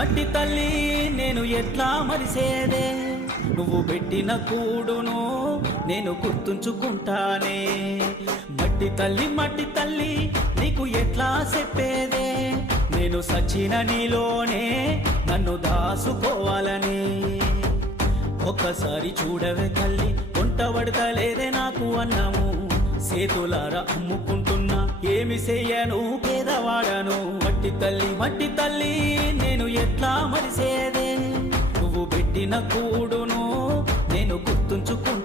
మట్టి తల్లి నేను ఎట్లా మరిసేదే, నువ్వు పెట్టిన కూడును నేను గుర్తుంచుకుంటానే. మట్టి తల్లి నీకు ఎట్లా చెప్పేదే, నేను సచిన నీలోనే నన్ను దాసుకోవాలని. ఒక్కసారి చూడవే తల్లి, వంట పడతలేదే నాకు అన్నము, సేతులారా అమ్ముకుంటున్నా ఏమి చెయ్యను పేదవాడను. మట్టి తల్లి నేను ఎట్లా మరిసేదే, నువ్వు పెట్టిన కూడును నేను గుర్తుంచుకున్నా.